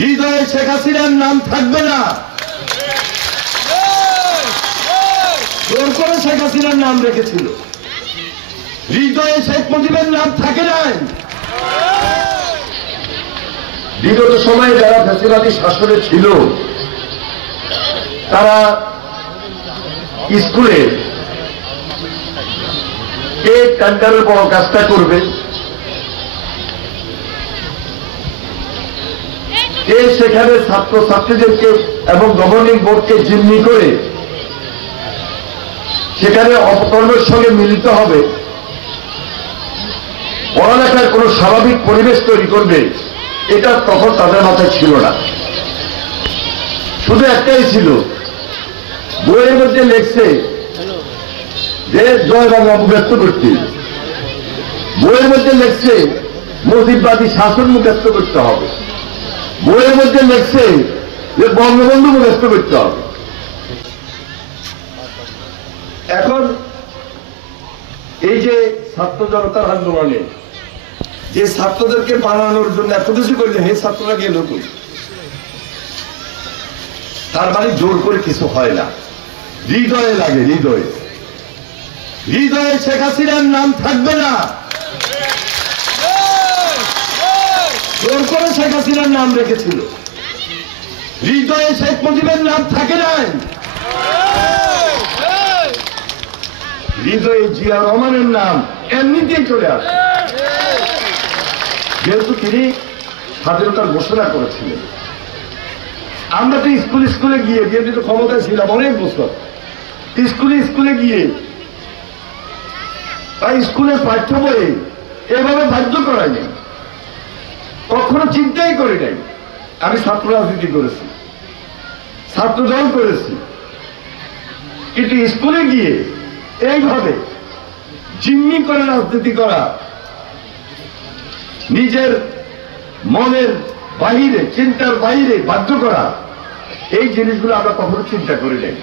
হৃদয়ে শেখ হাসিনার নাম থাকবে না, জোর করে শেখ হাসিনার নাম রেখেছিল। হৃদয়ে শেখ মুজিবের নাম থাকে নাই। বিগত সময়ে যারা ফ্যাসিবাদী শাসনে ছিল তারা স্কুলে কে টেন্ডারের বড় কাজটা করবে, কে সেখানে ছাত্রছাত্রীদেরকে এবং গভর্নিং বোর্ডকে জিম্মি করে সেখানে অপকর্মের সঙ্গে মিলিত হবে, পড়ালেখার কোন স্বাভাবিক পরিবেশ তৈরি করবে, এটা তখন তাদের মাথায় ছিল না। শুধু একটাই ছিল, বইয়ের মধ্যে লেখছে যে জয় বাংলা মুখস্থ করতে, বইয়ের মধ্যে লেখছে মুজিববাদী শাসন মুখস্থ করতে হবে, বইয়ের মধ্যে লেখছে যে বঙ্গবন্ধু মুখস্থ করতে হবে। এখন এই যে ছাত্র জনতার আন্দোলনে যে ছাত্রদেরকে বানানোর জন্য এত কিছু করলে হে ছাত্ররা গেল কই? তার মানে জোর করে কিছু হয় না, হৃদয়ে লাগে। হৃদয়ে হৃদয়ে শেখ হাসিনার নাম থাকবে না, জোর করে শেখ হাসিনার নাম রেখেছিল। হৃদয়ে শেখ মুজিবের নাম থাকে নাই। হৃদয়ে জিয়া রহমানের নাম এমনিতেই চলে আসে, যেহেতু তিনি স্বাধীনতার ঘোষণা করেছিলেন। আমরা তো স্কুলে গিয়ে যেহেতু ক্ষমতায় ছিলাম অনেক বছর, স্কুলে গিয়ে তাই স্কুলের পাঠ্য বইয়ে এভাবে বাধ্য করায়নি, কখনো চিন্তাই করি নাই। আমি ছাত্র রাজনীতি করেছি, ছাত্রদল করেছি, কিন্তু স্কুলে গিয়ে এইভাবে জিম্মি করে রাজনীতি করা, নিজের মনের বাহিরে চিন্তার বাইরে বাধ্য করা, এই জিনিসগুলো আমরা কখনো চিন্তা করি নাই।